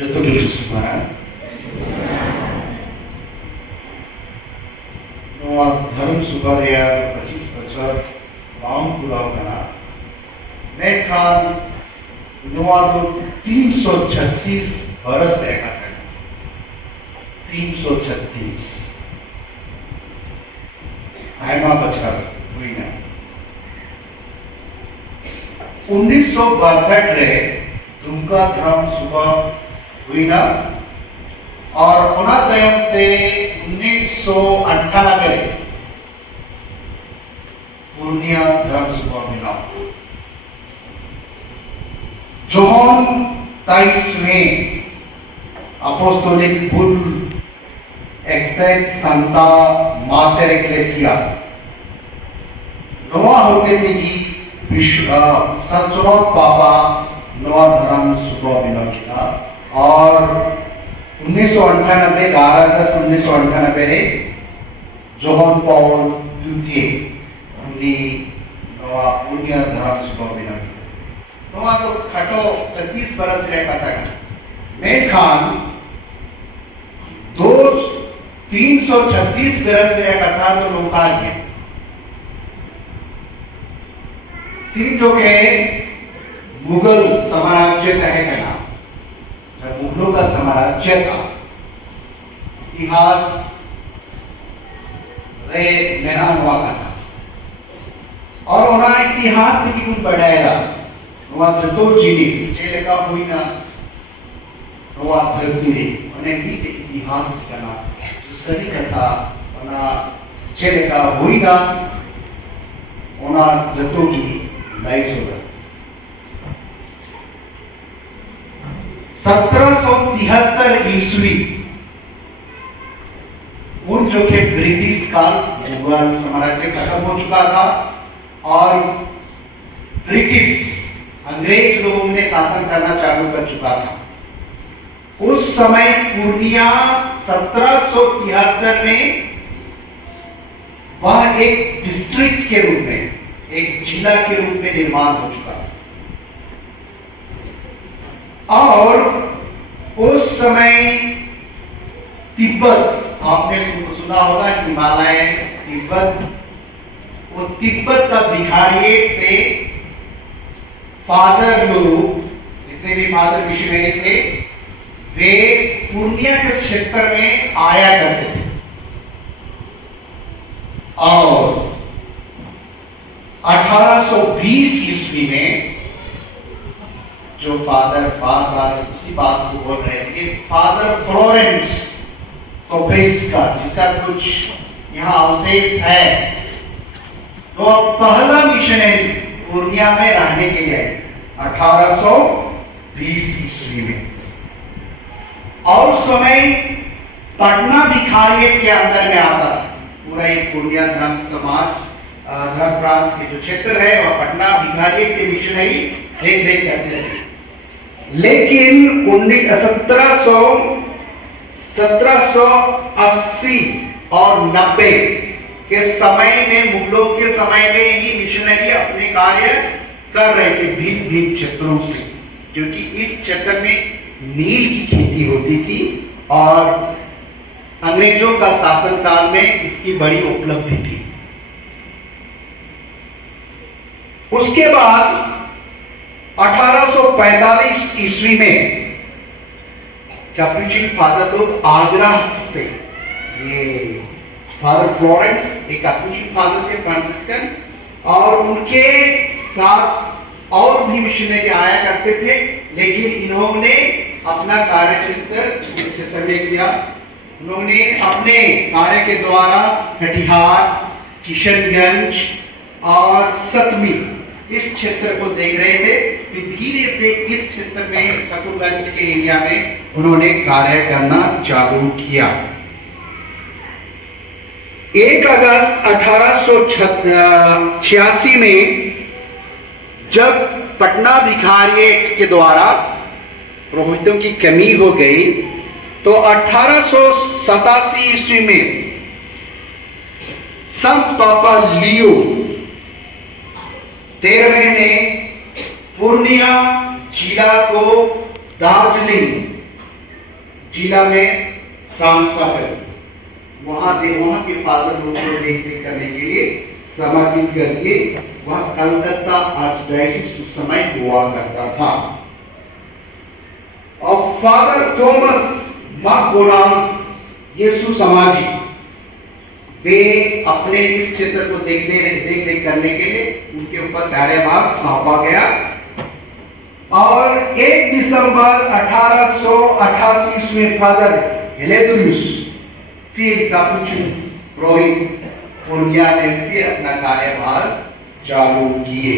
जतो महाराज नवा धर्म सुधारिया 25 बच्चा राम पुराव करा मैं खान नवा तो 336 बरस देखा था 336 आयमा बचा हुई ना 1962 रे दुमका धर्म सुबह हुई ना और पुनः तयम ते 1998 रे पूर्णिया धर्म सुबह मिला जोन 23 में अपोस्टोलिक बुल एक्सटेंट सांता माटर एक्लेसिया नवा होते थे कि विश्व संसरोत पापा नवा धर्म सुबह मिला किया और 1998 12/10/1998 रे जोहन पॉल द्वितीय उन्हीं नवा पूर्णिया धर्म सुबह मिला नवा तो खटो 36 बरस रहता था मैं खान 336 बरस रहता था तो लोकाल है तीन जो के मुगल साम्राज्य है का नाम जब मुगलों का साम्राज्य था इतिहास रे लेना हुआ था और उन्हें इतिहास में कुछ बढ़ाएगा वहाँ जतो जीनी चेले का हुई ना वहाँ धरती रे उन्हें भी इतिहास करना जिसका नहीं कथा उन्हें चेले का हुई ना उन्हें जतो की लाइफ होगा 1773 ईस्वी उन जो के ब्रिटिश काल मुगल साम्राज्य खत्म हो चुका था और ब्रिटिश अंग्रेज लोगों ने शासन करना चालू कर चुका था उस समय पूर्णिया 1773 में वह एक डिस्ट्रिक्ट के रूप में एक जिला के रूप में निर्माण हो चुका है और उस समय तिब्बत आपने सुना होगा हिमालय तिब्बत वो तिब्बत का भिखारियत से फादर लोग जितने भी फादर मिशनरी थे वे पूर्णिया के क्षेत्र में आया करते थे और 1820 ईस्वी में जो फादर बार उसी बात को बोल रहे थे कि फादर फ्लोरेंस का जिसका कुछ यहाँ अवशेष है तो पहला मिशनरी पूर्णिया में रहने के लिए 1820 ईस्वी में और समय पटना भिखारियत के अंदर में आता पूरा एक पूर्णिया धर्म समाज धर्म प्रांत के जो क्षेत्र है वह पटना भिखारियत के मिशनरी देख रेख करते थे लेकिन 1780 और 90 के समय में मुगलों के समय में ही मिशनरी अपने कार्य कर रहे थे भिन्न भिन्न क्षेत्रों से क्योंकि इस क्षेत्र में नील की खेती होती थी और अंग्रेजों का शासनकाल में इसकी बड़ी उपलब्धि थी उसके बाद 1845 ईस्वी में कैपुचिन फादर लोग आगरा से ये फादर फ्लोरेंस एक कैपुचिन फादर थे फ्रांसिस्कन और उनके साथ और भी मिशनरी आया करते थे लेकिन इन्होंने अपना कार्यक्षेत्र इस क्षेत्र में किया उन्होंने अपने कार्य के द्वारा कटिहार किशनगंज और सतमी इस क्षेत्र को देख रहे थे कि धीरे से इस क्षेत्र में ठाकुरगंज के एरिया में उन्होंने कार्य करना चालू किया 1 अगस्त 1886 में जब पटना भिखारियत के द्वारा पुरोहितों की कमी हो गई तो 1887 ईस्वी में संत पापा लियो 13वें ने पूर्णिया जिला को दार्जिलिंग जिला में ट्रांसफर कर दिया। वहाँ के फादर लोग को देख रेख करने के लिए समर्पित करके वह कलकत्ता आर्चडायोसिस उस समय हुआ करता था। और फादर थॉमस मैकडोनाल्ड यीशु समाजी, वे अपने इस क्षेत्र को देख रेख करने के लिए उनके ऊपर कार्यभार सौंपा गया। और 1 दिसंबर 1888 में फादर हेलेदुरियस फिर कापुचिन पुरोहित पुर्निया ने फिर अपना कार्यभार चालू किए।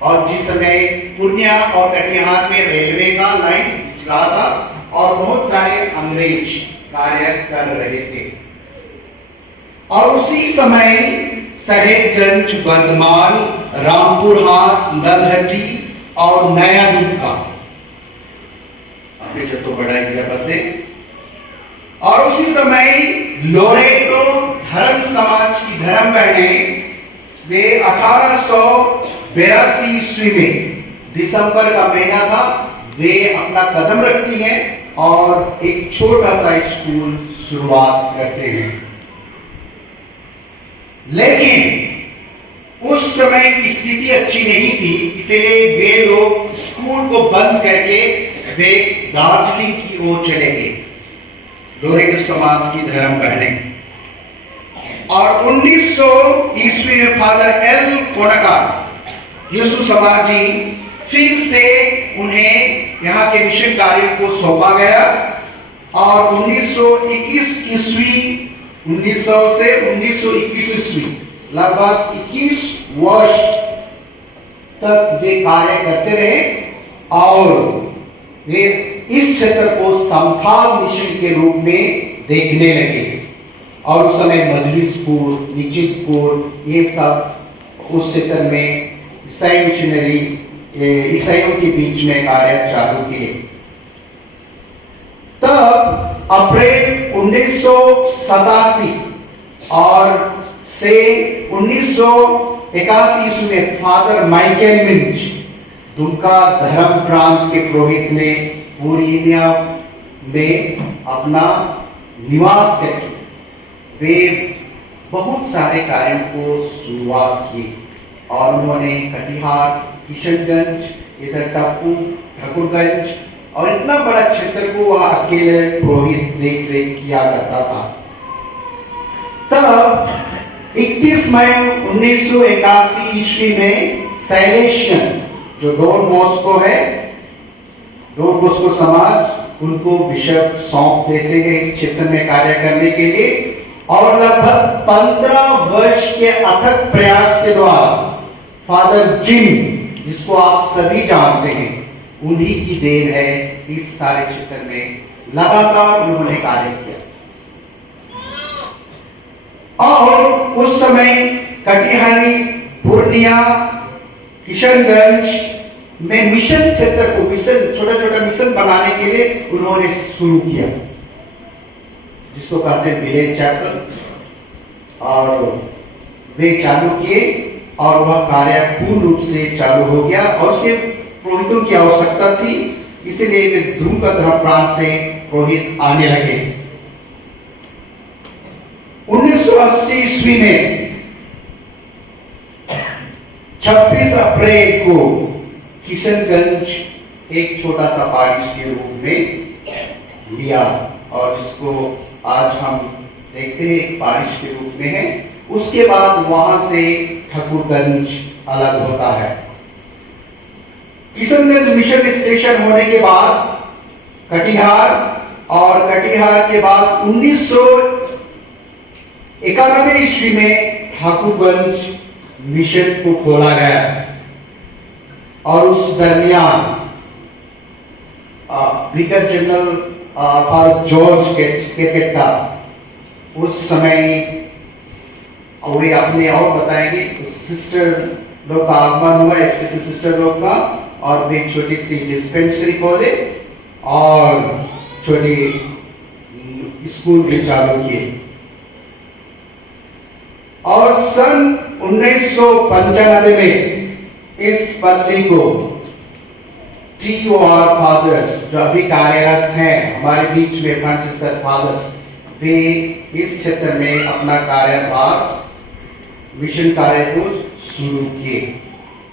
और जिस समय पुर्निया और कटिहार में रेलवे का लाइन बिछ रहा था और बहुत सारे अंग्रेज कार्य कर रहे थे, और उसी समय साहेबगंज, बर्धमान, रामपुर हाट, नलहटी और नया दुर्गा अभी जो तो बढ़ाई गया बसें, और उसी समय लोरेटो धर्म समाज की धर्म बहनें वे 1882 ईस्वी में दिसंबर का महीना था, वे अपना कदम रखती हैं और एक छोटा सा स्कूल शुरुआत करते हैं। लेकिन उस समय की स्थिति अच्छी नहीं थी, इसलिए वे लोग स्कूल को बंद करके वे दार्जिलिंग की ओर चले गए, लोरेटो समाज की धर्म बहनें। और 1900 ईस्वी में फादर एल कोनाकार यीशु समाजी फिर से उन्हें यहाँ के मिशन कार्य को सौंपा गया। और 1921 से 1921 ईस्वी लगभग 21 वर्ष तक वे कार्य करते रहे और वे इस क्षेत्र को संथाल मिशन के रूप में देखने लगे। और उस समय मजलिसपुर, निचितपुर, ये सब उस क्षेत्र में ईसाई मिशनरी ईसाइयों के बीच में कार्य चालू किए। तब अप्रैल 1987 और से 1981 ईस्वी में फादर माइकल मिंच, दुमका धर्म प्रांत के पुरोहित ने पूरी इंडिया में अपना निवास करके वे बहुत सारे कार्यों को शुरुआत की। और उन्होंने कटिहार, किशनगंज, इधर टापू, ठाकुरगंज और इतना बड़ा क्षेत्र को वह अकेले पुरोहित देख रेख किया करता था। तब 31 मई 1981 ईस्वी में सैलेशियन जो डॉन बॉस्को है, डॉन बॉस्को समाज उनको बिशप सौंप देते हैं इस क्षेत्र में कार्य करने के लिए। और लगभग 15 वर्ष के अथक प्रयास के द्वारा फादर जिम, जिसको आप सभी जानते हैं, उन्हीं की देन है इस सारे क्षेत्र में लगातार उन्होंने कार्य किया। और उस समय कटिहारी, पूर्णिया, किशनगंज में मिशन क्षेत्र को मिशन छोटा छोटा मिशन बनाने के लिए उन्होंने शुरू किया, जिसको कहते हैं विलेज चैपल। और वे चालू किए और वह कार्य पूर्ण रूप से चालू हो गया। और सिर्फ पुरोहितों की आवश्यकता थी, इसलिए वे दुमका धर्म प्रांत से पुरोहित आने लगे। 1980 ईस्वी में 26 अप्रैल को किशनगंज एक छोटा सा पारिश के रूप में लिया, और जिसको आज हम देखते हैं एक पारिश के रूप में है। उसके बाद वहां से ठाकुरगंज अलग होता है। किशनगंज मिशन स्टेशन होने के बाद कटिहार, और कटिहार के बाद 1991 ईस्वी में ठाकुरगंज मिशन को खोला गया। और उस दरमियान ब्रिगेडियर जनरल फादर जॉर्ज केकेटा उस समय, और वे अपने और बताएंगे, सिस्टर लोग का आगमन हुआ, एक्सेसी सिस्टर लोग का, और वे छोटी सी डिस्पेंसरी खोले और छोटी स्कूल भी चालू किए। और सन 1995 में इस पल्ली को TOR फादर्स जो अभी कार्यरत हैं हमारे बीच में, फ्रांसिस्कन फादर्स, वे इस क्षेत्र में अपना कार्यभार, मिशन कार्य को शुरू किए।